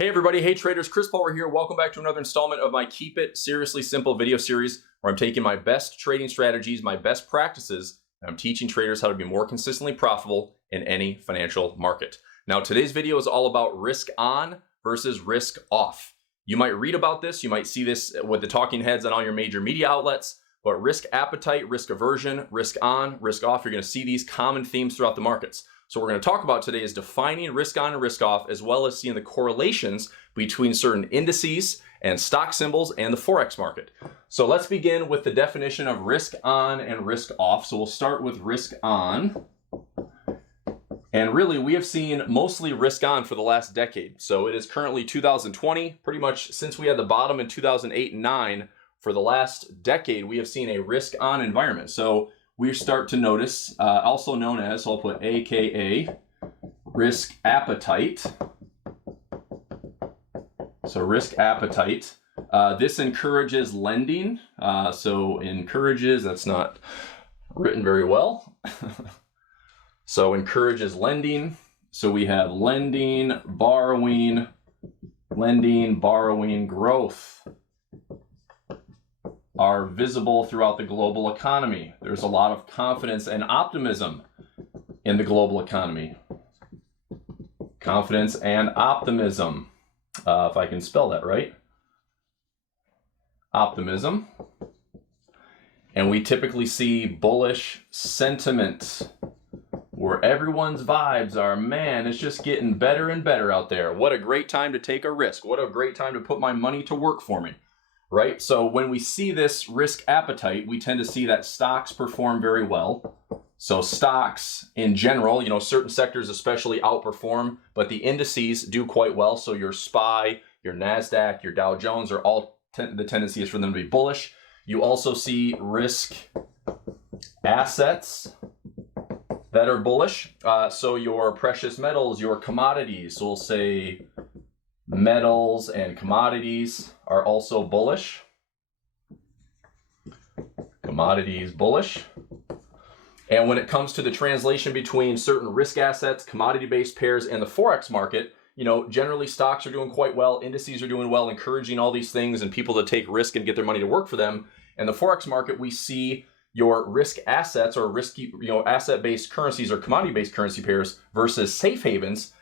Hey everybody, hey traders, Chris Palmer here. Welcome back to another installment of my Keep It Seriously Simple video series where I'm taking my best trading strategies, my best practices, and I'm teaching traders how to be more consistently profitable in any financial market. Now today's video is all about risk on versus risk off. You might read about this, you might see this with the talking heads on all your major media outlets, but risk appetite, risk aversion, risk on, risk off, you're going to see these common themes throughout the markets. So what we're going to talk about today is defining risk on and risk off, as well as seeing the correlations between certain indices and stock symbols and the Forex market. So let's begin with the definition of risk on and risk off. So we'll start with risk on. And really, we have seen mostly risk on for the last decade. So it is currently 2020, pretty much since we had the bottom in 2008 and 9, for the last decade, we have seen a risk on environment. So we start to notice, also known as, so I'll put AKA, risk appetite. So risk appetite. This encourages lending. So encourages, that's not written very well. So encourages lending. So we have lending, borrowing, growth are visible throughout the global economy. There's a lot of confidence and optimism in the global economy. Confidence and optimism, if I can spell that right. Optimism. And we typically see bullish sentiment, where everyone's vibes are, man, it's just getting better and better out there. What a great time to take a risk. What a great time to put my money to work for me. Right? So when we see this risk appetite, we tend to see that stocks perform very well. So stocks in general, certain sectors especially outperform, but the indices do quite well. So your SPY, your NASDAQ, your Dow Jones are all, the tendency is for them to be bullish. You also see risk assets that are bullish. So your precious metals, your commodities, so we'll say metals and commodities are also bullish. Commodities bullish. And when it comes to the translation between certain risk assets, commodity-based pairs, and the Forex market, generally stocks are doing quite well, indices are doing well, encouraging all these things and people to take risk and get their money to work for them. And the Forex market, we see your risk assets or risky, asset-based currencies or commodity-based currency pairs versus safe havens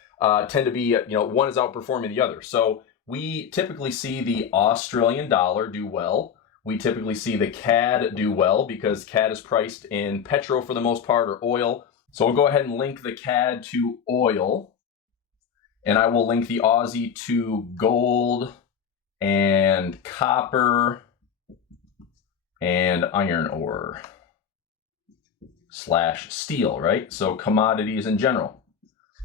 tend to be, one is outperforming the other. So we typically see the Australian dollar do well. We typically see the CAD do well because CAD is priced in petro for the most part, or oil. So we'll go ahead and link the CAD to oil. And I will link the Aussie to gold and copper and iron ore / steel, right? So commodities in general.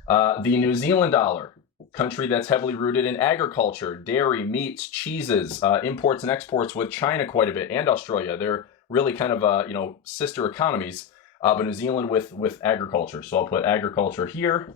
The New Zealand dollar, country that's heavily rooted in agriculture, dairy, meats, cheeses, imports and exports with China quite a bit, and Australia. They're really kind of, sister economies, but New Zealand with agriculture. So I'll put agriculture here.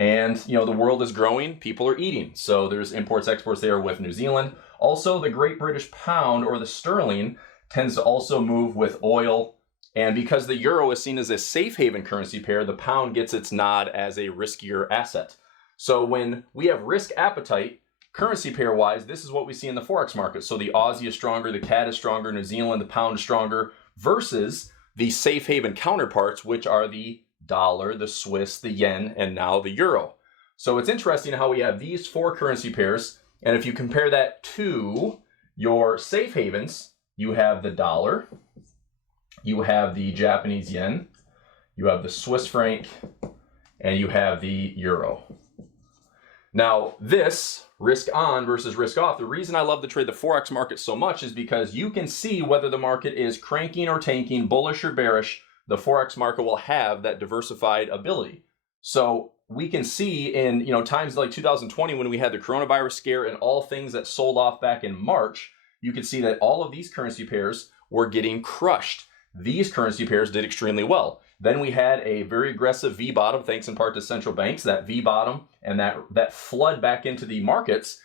And, the world is growing, people are eating. So there's imports, exports there with New Zealand. Also, the Great British Pound, or the sterling, tends to also move with oil. And because the euro is seen as a safe haven currency pair, the pound gets its nod as a riskier asset. So when we have risk appetite, currency pair wise, this is what we see in the Forex market. So the Aussie is stronger, the CAD is stronger, New Zealand, the pound is stronger, versus the safe haven counterparts, which are the dollar, the Swiss, the yen, and now the euro. So it's interesting how we have these four currency pairs. And if you compare that to your safe havens, you have the dollar, you have the Japanese yen, you have the Swiss franc, and you have the euro. Now, this risk on versus risk off, the reason I love to trade the Forex market so much is because you can see whether the market is cranking or tanking, bullish or bearish. The Forex market will have that diversified ability. So we can see in times like 2020 when we had the coronavirus scare and all things that sold off back in March, you can see that all of these currency pairs were getting crushed. These currency pairs did extremely well. Then we had a very aggressive V bottom, thanks in part to central banks. That V bottom and that flood back into the markets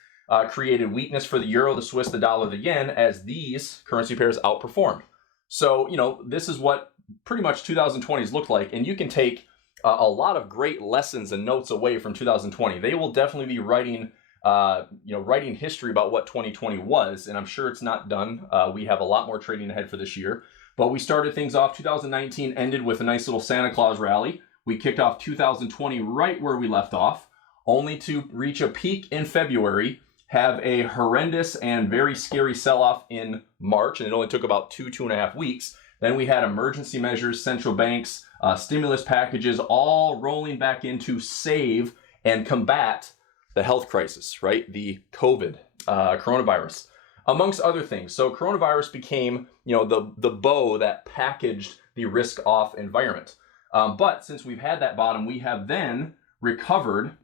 created weakness for the euro, the Swiss, the dollar, the yen, as these currency pairs outperformed. So, this is what pretty much 2020s looked like. And you can take a lot of great lessons and notes away from 2020. They will definitely be writing writing history about what 2020 was, and I'm sure it's not done. We have a lot more trading ahead for this year. But we started things off, 2019 ended with a nice little Santa Claus rally. We kicked off 2020 right where we left off, only to reach a peak in February, have a horrendous and very scary sell-off in March, and it only took about 2.5 weeks. Then we had emergency measures, central banks, stimulus packages, all rolling back in to save and combat the health crisis, right? The COVID, coronavirus, amongst other things. So coronavirus became, the bow that packaged the risk-off environment. But since we've had that bottom, we have then recovered.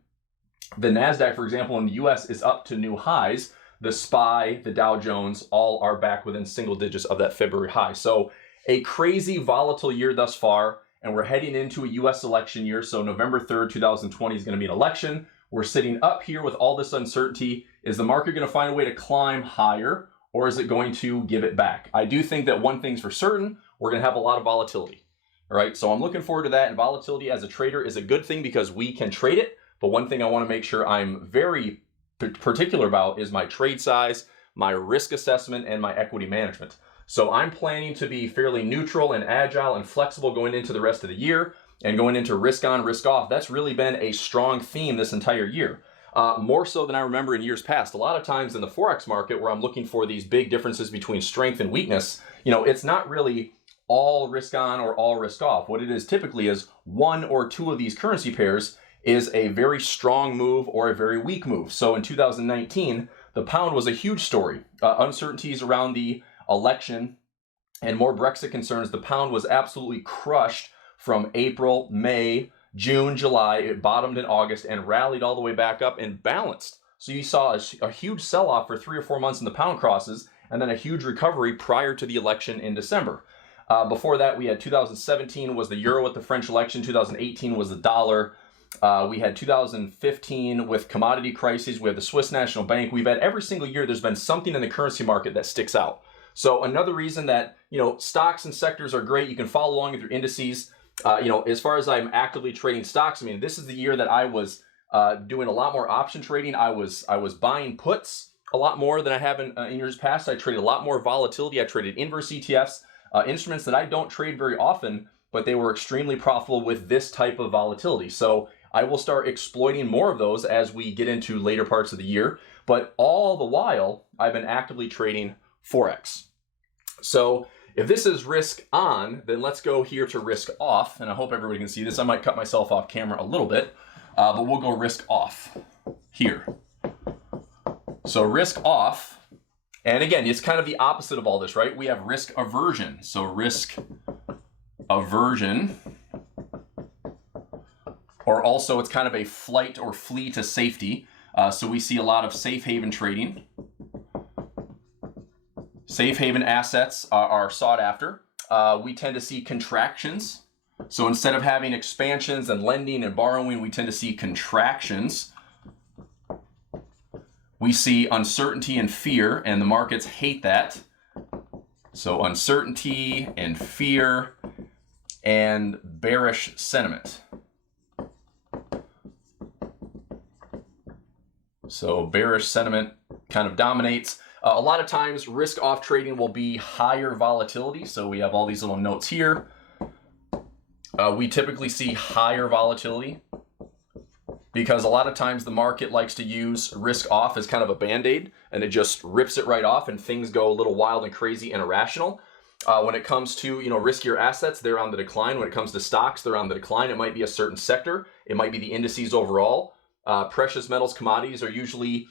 The NASDAQ, for example, in the US is up to new highs. The SPY, the Dow Jones, all are back within single digits of that February high. So a crazy volatile year thus far, and we're heading into a US election year. So November 3rd, 2020 is going to be an election. We're sitting up here with all this uncertainty. Is the market going to find a way to climb higher, or is it going to give it back? I do think that one thing's for certain, we're going to have a lot of volatility. All right, so I'm looking forward to that. And volatility as a trader is a good thing because we can trade it. But one thing I want to make sure I'm very particular about is my trade size, my risk assessment, and my equity management. So I'm planning to be fairly neutral and agile and flexible going into the rest of the year. And going into risk on, risk off, that's really been a strong theme this entire year. More so than I remember in years past. A lot of times in the Forex market where I'm looking for these big differences between strength and weakness, it's not really all risk on or all risk off. What it is typically is one or two of these currency pairs is a very strong move or a very weak move. So in 2019, the pound was a huge story. Uncertainties around the election and more Brexit concerns, the pound was absolutely crushed from April, May, June, July. It bottomed in August and rallied all the way back up and balanced. So you saw a huge sell-off for 3 or 4 months in the pound crosses, and then a huge recovery prior to the election in December. Before that, we had 2017 was the euro with the French election. 2018 was the dollar. We had 2015 with commodity crises. We had the Swiss National Bank. We've had every single year there's been something in the currency market that sticks out. So another reason that, stocks and sectors are great. You can follow along with your indices. As far as I'm actively trading stocks, this is the year that I was doing a lot more option trading. I was buying puts a lot more than I have in years past. I traded a lot more volatility. I traded inverse ETFs, instruments that I don't trade very often, but they were extremely profitable with this type of volatility. So I will start exploiting more of those as we get into later parts of the year. But all the while, I've been actively trading Forex. So if this is risk on, then let's go here to risk off. And I hope everybody can see this. I might cut myself off camera a little bit, but we'll go risk off here. So risk off, and again, it's kind of the opposite of all this, right? We have risk aversion. So risk aversion, or also it's kind of a flight or flee to safety. So we see a lot of safe haven trading. Safe haven assets are sought after. We tend to see contractions. So instead of having expansions and lending and borrowing, we tend to see contractions. We see uncertainty and fear, and the markets hate that. So uncertainty and fear and bearish sentiment. So bearish sentiment kind of dominates. A lot of times risk off trading will be higher volatility. So we have all these little notes here. We typically see higher volatility because a lot of times the market likes to use risk off as kind of a band-aid, and it just rips it right off and things go a little wild and crazy and irrational. When it comes to, riskier assets, they're on the decline. When it comes to stocks, they're on the decline. It might be a certain sector. It might be the indices overall. Precious metals, commodities are usually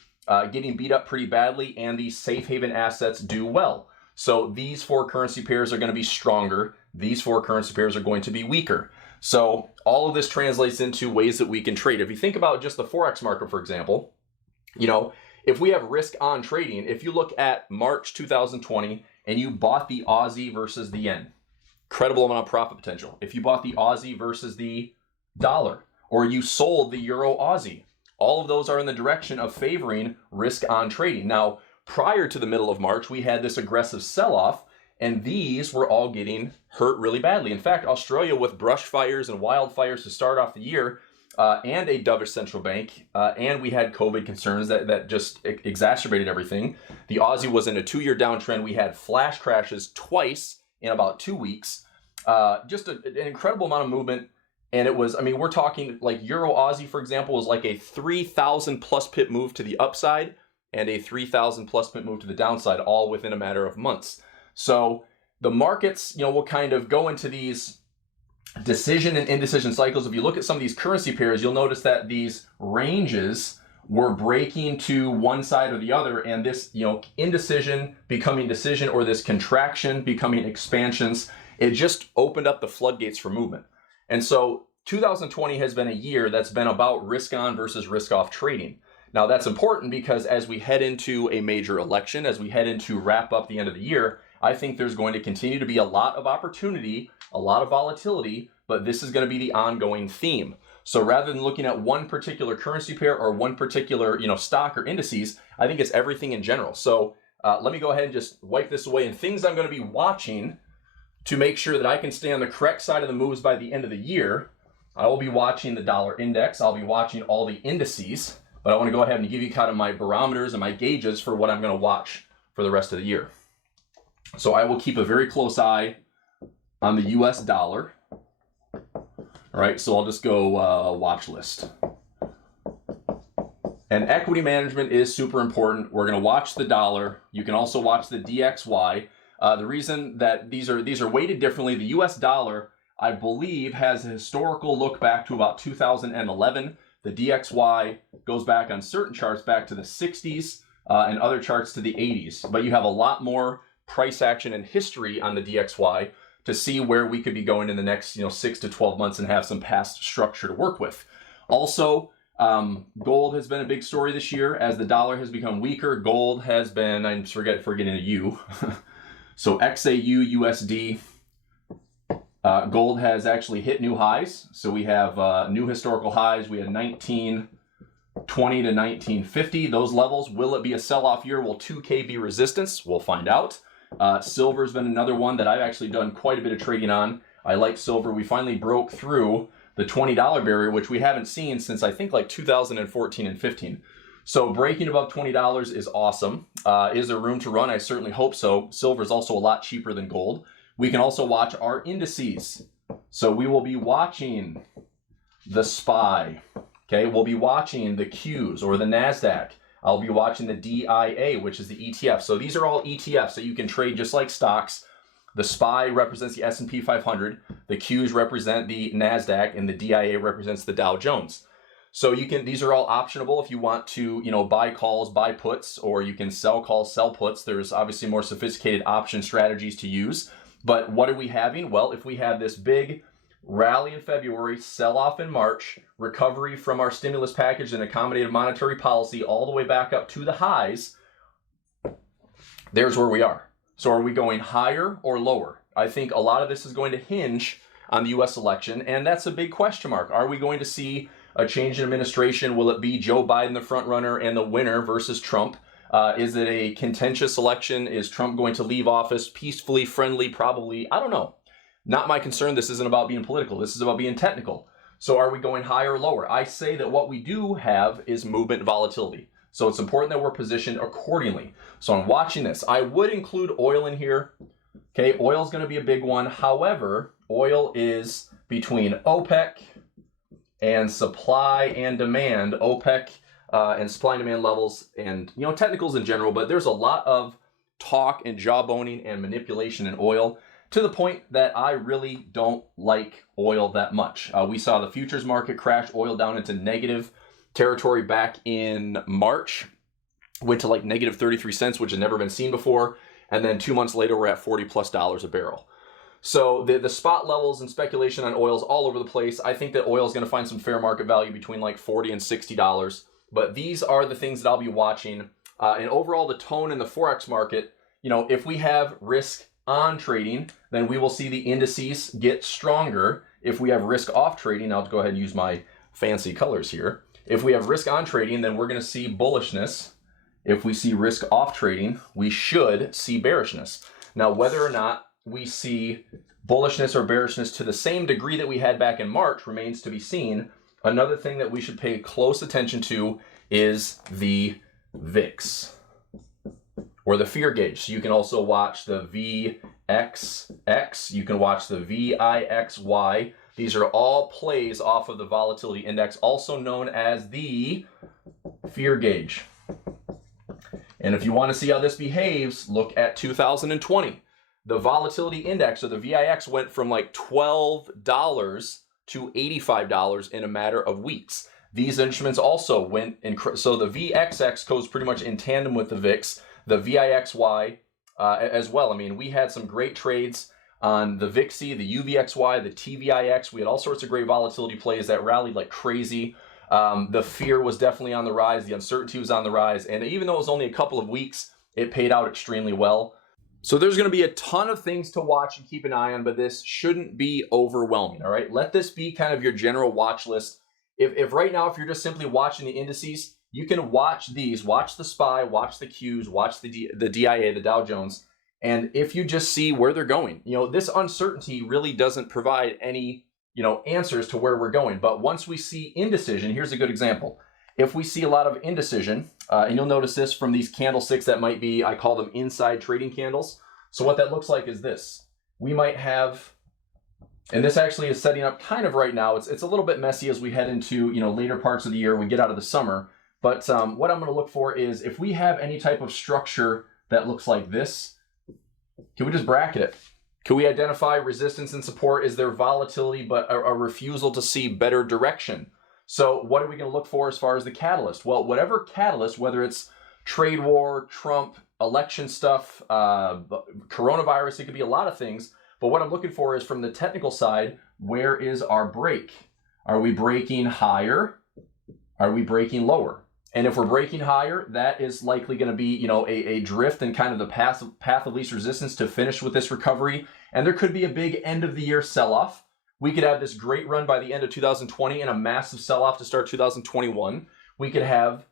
getting beat up pretty badly, and these safe haven assets do well. So these 4 currency pairs are going to be stronger. These 4 currency pairs are going to be weaker. So all of this translates into ways that we can trade. If you think about just the Forex market, for example, if we have risk on trading, if you look at March 2020 and you bought the Aussie versus the yen, incredible amount of profit potential. If you bought the Aussie versus the dollar, or you sold the Euro Aussie, all of those are in the direction of favoring risk on trading. Now, prior to the middle of March, we had this aggressive sell-off, And these were all getting hurt really badly. In fact, Australia, with brush fires and wildfires to start off the year, and a dovish central bank, and we had COVID concerns that just exacerbated everything. The Aussie was in a 2-year downtrend. We had flash crashes twice in about 2 weeks. Just an incredible amount of movement. And it was, I mean, we're talking like Euro Aussie, for example, was like a 3,000 plus pip move to the upside and a 3,000 plus pip move to the downside, all within a matter of months. So the markets, will kind of go into these decision and indecision cycles. If you look at some of these currency pairs, you'll notice that these ranges were breaking to one side or the other, and this, indecision becoming decision, or this contraction becoming expansions, it just opened up the floodgates for movement. And so 2020 has been a year that's been about risk on versus risk off trading. Now that's important because as we head into a major election, as we head into wrap up the end of the year, I think there's going to continue to be a lot of opportunity, a lot of volatility, but this is going to be the ongoing theme. So rather than looking at one particular currency pair or one particular, stock or indices, I think it's everything in general. So let me go ahead and just wipe this away, and things I'm going to be watching to make sure that I can stay on the correct side of the moves by the end of the year. I will be watching the dollar index. I'll be watching all the indices, but I want to go ahead and give you kind of my barometers and my gauges for what I'm going to watch for the rest of the year. So I will keep a very close eye on the US dollar. All right, so I'll just go watch list. And equity management is super important. We're going to watch the dollar. You can also watch the DXY. The reason that these are weighted differently, the US dollar, I believe, has a historical look back to about 2011. The DXY goes back on certain charts back to the 60s and other charts to the 80s. But you have a lot more price action and history on the DXY to see where we could be going in the next 6 to 12 months and have some past structure to work with. Also, gold has been a big story this year. As the dollar has become weaker, gold has been, I'm forgetting a U. So XAU USD, gold has actually hit new highs. So we have new historical highs. We had 1920 to 1950. Those levels. Will it be a sell-off year? Will 2K be resistance? We'll find out. Silver's been another one that I've actually done quite a bit of trading on. I like silver. We finally broke through the $20 barrier, which we haven't seen since I think like 2014 and 15. So breaking above $20 is awesome. Is there room to run? I certainly hope so. Silver is also a lot cheaper than gold. We can also watch our indices. So we will be watching the SPY. Okay, we'll be watching the Q.S. or the NASDAQ. I'll be watching the DIA, which is the ETF. So these are all ETFs that you can trade just like stocks. The SPY represents the S&P 500. The Qs represent the NASDAQ, and the DIA represents the Dow Jones. So these are all optionable if you want to, buy calls, buy puts, or you can sell calls, sell puts. There's obviously more sophisticated option strategies to use. But what are we having? Well, if we have this big rally in February, sell-off in March, recovery from our stimulus package and accommodative monetary policy all the way back up to the highs, there's where we are. So are we going higher or lower? I think a lot of this is going to hinge on the U.S. election, and that's a big question mark. Are we going to see a change in administration? Will it be Joe Biden the front runner and the winner versus Trump? Is it a contentious election? Is Trump going to leave office peacefully, friendly? Probably. I don't know. Not my concern. This isn't about being political. This is about being technical. So are we going higher or lower? I say that what we do have is movement volatility. So it's important that we're positioned accordingly. So I'm watching this. I would include oil in here. Okay, oil is going to be a big one. However, oil is between OPEC and supply and demand. OPEC and supply and demand levels and, technicals in general. But there's a lot of talk and jawboning and manipulation in oil, to the point that I really don't like oil that much. We saw the futures market crash oil down into negative territory back in March. Went to like negative 33 cents, which had never been seen before. And then 2 months later, we're at $40+ a barrel. So the spot levels and speculation on oil is all over the place. I think that oil is going to find some fair market value between like $40 and $60. But these are the things that I'll be watching. And overall, the tone in the Forex market, if we have risk on trading, then we will see the indices get stronger. If we have risk off trading, I'll go ahead and use my fancy colors here. If we have risk on trading, then we're going to see bullishness. If we see risk off trading, we should see bearishness. Now, whether or not we see bullishness or bearishness to the same degree that we had back in March remains to be seen. Another thing that we should pay close attention to is the VIX, or the fear gauge. So you can also watch the VXX, you can watch the VIXY. These are all plays off of the volatility index, also known as the fear gauge. And if you want to see how this behaves, look at 2020. The volatility index, or the VIX, went from like $12 to $85 in a matter of weeks. These instruments also went in, so the VXX goes pretty much in tandem with the VIX, the VIXY as well. I mean, we had some great trades on the VIXY, the UVXY, the TVIX. We had all sorts of great volatility plays that rallied like crazy. The fear was definitely on the rise. The uncertainty was on the rise. And even though it was only a couple of weeks, it paid out extremely well. So there's going to be a ton of things to watch and keep an eye on, but this shouldn't be overwhelming, all right? Let this be kind of your general watch list. If right now, if you're just simply watching the indices, you can watch these, watch the SPY, watch the Qs, watch the DIA, the Dow Jones, and if you just see where they're going, you know, this uncertainty really doesn't provide any, you know, answers to where we're going. But once we see indecision, here's a good example. If we see a lot of indecision, and you'll notice this from these candlesticks that might be, I call them inside trading candles. So what that looks like is this. We might have, and this actually is setting up kind of right now. It's a little bit messy as we head into, you know, later parts of the year, we get out of the summer. But what I'm going to look for is if we have any type of structure that looks like this, can we just bracket it? Can we identify resistance and support? Is there volatility but a refusal to see better direction? So what are we going to look for as far as the catalyst? Well, whatever catalyst, whether it's trade war, Trump, election stuff, coronavirus, it could be a lot of things. But what I'm looking for is from the technical side, where is our break? Are we breaking higher? Are we breaking lower? And if we're breaking higher, that is likely going to be, you know, a drift and kind of the path of least resistance to finish with this recovery. And there could be a big end of the year sell-off. We could have this great run by the end of 2020 and a massive sell-off to start 2021. We could have,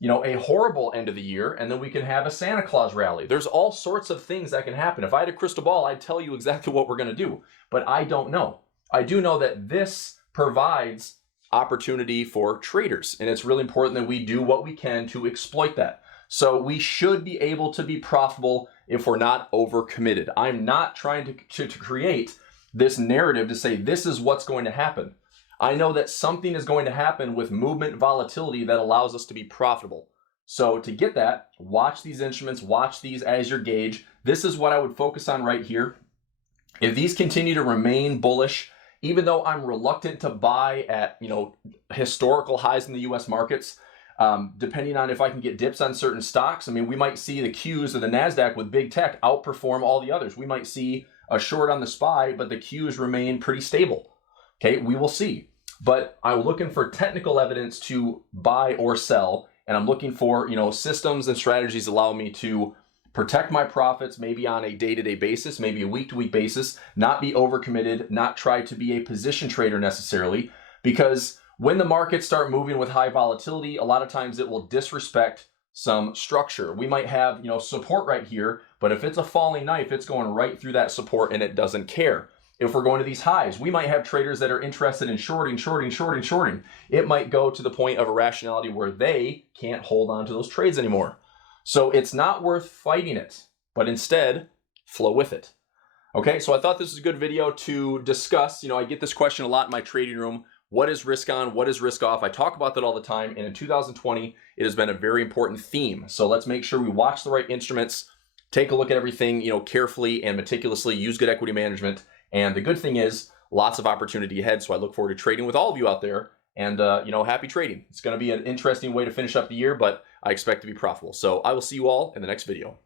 you know, a horrible end of the year, and then we can have a Santa Claus rally. There's all sorts of things that can happen. If I had a crystal ball, I'd tell you exactly what we're going to do, but I don't know. I do know that this provides opportunity for traders, and it's really important that we do what we can to exploit that. So we should be able to be profitable if we're not overcommitted. I'm not trying to create this narrative to say this is what's going to happen. I know that something is going to happen with movement volatility that allows us to be profitable. So to get that, watch these instruments, watch these as your gauge. This is what I would focus on right here. If these continue to remain bullish, even though I'm reluctant to buy at, you know, historical highs in the US markets, depending on if I can get dips on certain stocks. I mean, we might see the Qs or the NASDAQ with big tech outperform all the others. We might see a short on the SPY, but the Qs remain pretty stable. Okay, we will see. But I'm looking for technical evidence to buy or sell, and I'm looking for, you know, systems and strategies allow me to protect my profits, maybe on a day-to-day basis, maybe a week-to-week basis, not be overcommitted, not try to be a position trader necessarily, because when the markets start moving with high volatility, a lot of times it will disrespect some structure. We might have, you know, support right here, but if it's a falling knife, it's going right through that support and it doesn't care. If we're going to these highs, we might have traders that are interested in shorting. It might go to the point of irrationality where they can't hold on to those trades anymore. So it's not worth fighting it, but instead flow with it. Okay, so I thought this was a good video to discuss. You know, I get this question a lot in my trading room. What is risk on? What is risk off? I talk about that all the time. And in 2020, it has been a very important theme. So let's make sure we watch the right instruments, take a look at everything, you know, carefully and meticulously, use good equity management. And the good thing is lots of opportunity ahead. So I look forward to trading with all of you out there, and, you know, happy trading. It's going to be an interesting way to finish up the year, but I expect to be profitable. So I will see you all in the next video.